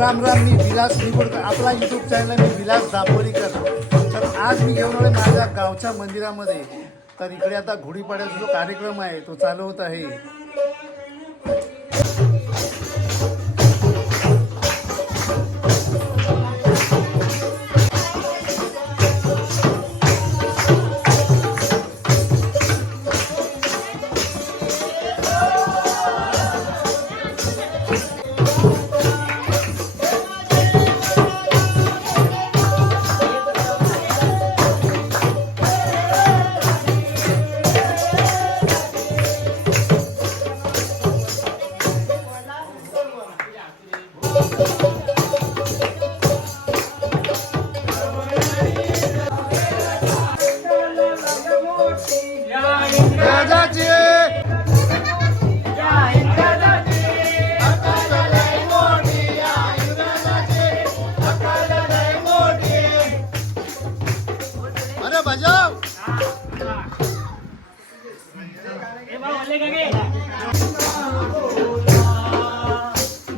राम राम. मी विलास निकोडकर. आपला YouTube channel मी विलास दापोलीकर. तर आज मी घेऊन आलो माझ्या गावच्या मंदिरामध्ये. तर इकडे आता गुढीपाडव्याचा जो कार्यक्रम आहे तो चालू होत आहे.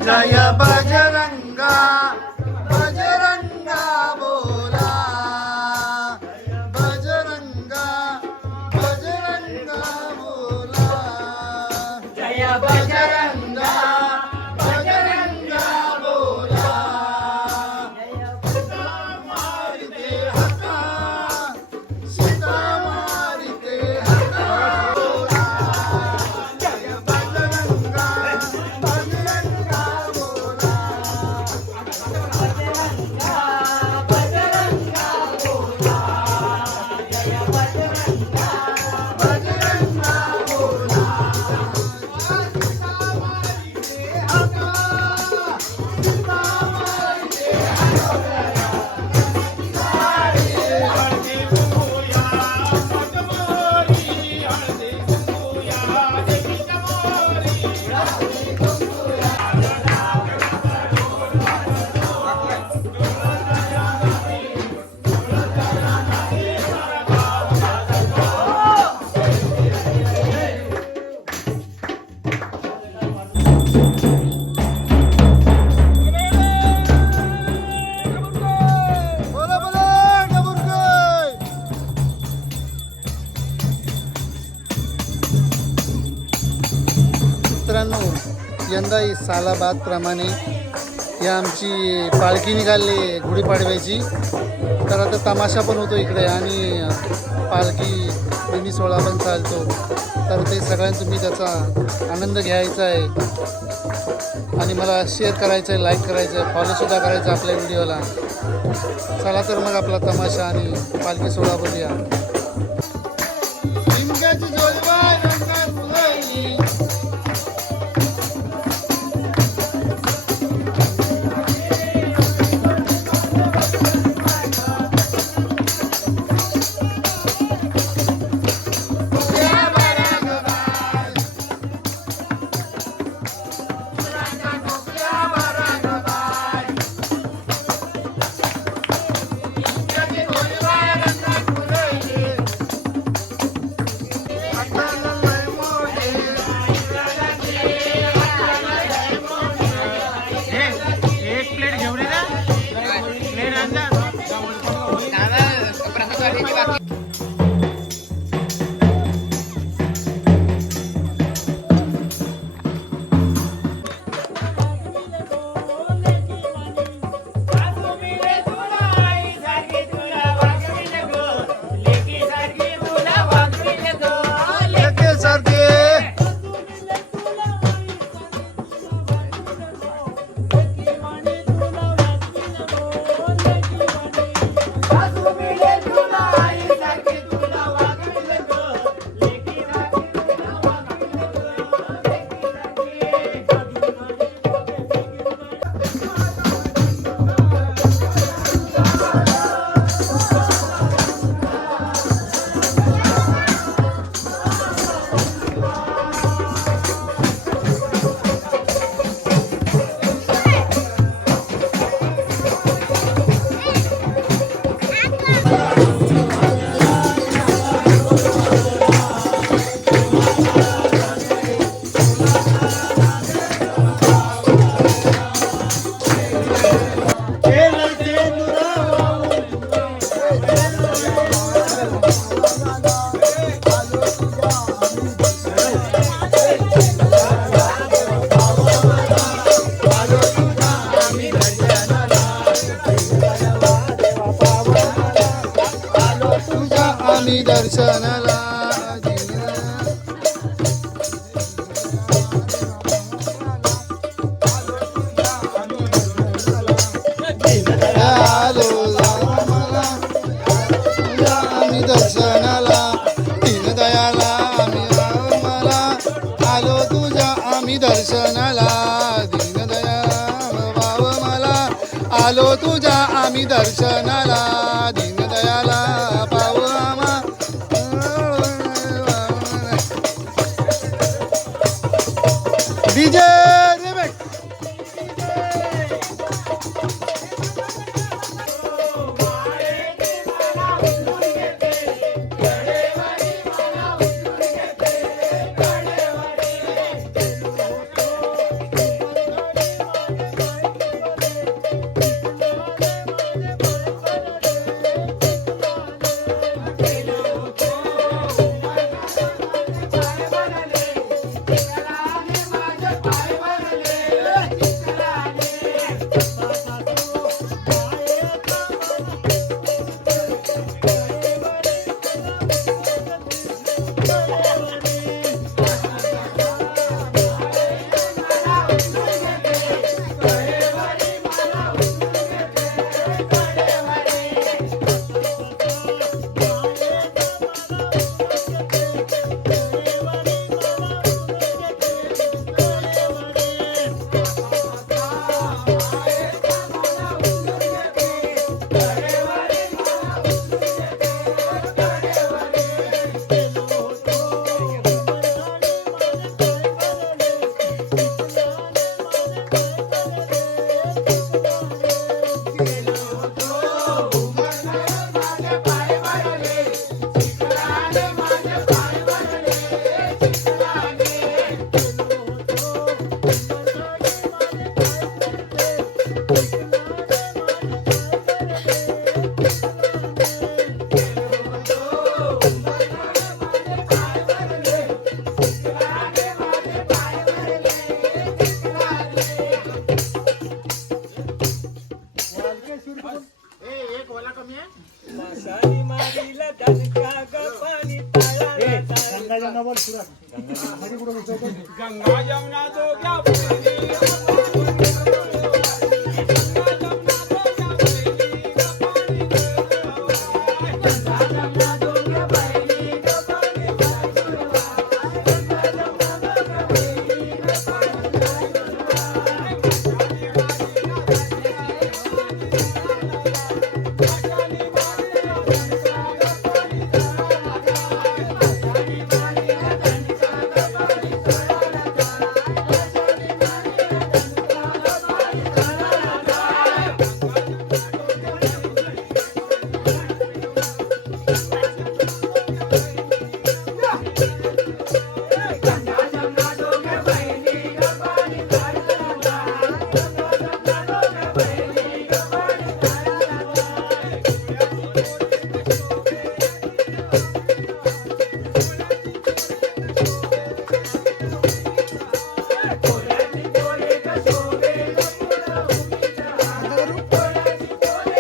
जय बजरंगा बजरंगा बोला, बजरंगा बजरंगा बोला, जय बजरंगा बजरंगा बोला. सीता मारिते हका, सीता मारिते हका बोला, जय बजरंगा बजरंगा बोला, बजरंगा बजरंगा बोला, जय बजरंगा बजरंगा बोला. सीता मारिते हका, सीता मारिते बोला बोला डबुर्गय. मित्रांनो, यंदाही सालाबादप्रमाणे ही आमची पालखी निघाली गुढीपाडव्याची. तर आता तमाशा पण होतो इकडे आणि पालखी मिनी सोहळा पण चालतो. तर ते सगळ्यांचं मी त्याचा आनंद घ्यायचा आहे आणि मला शेअर करायचं आहे, लाईक करायचं आहे, फॉलोसुद्धा करायचं आहे आपल्या व्हिडिओला. चला तर मग आपला तमाशा आणि पालखी सोहळा बघूया. लिंगाची जोडबाय रंगात फुलली, आम्ही दर्शनाला आलो आम्हाला तुझ्या आम्ही दर्शनाला दीनदयाला आम्ही आम्हाला आलो तुझ्या आम्ही दर्शनाला दीनदयाल बाबा मला आलो तुझ्या आम्ही दर्शनाला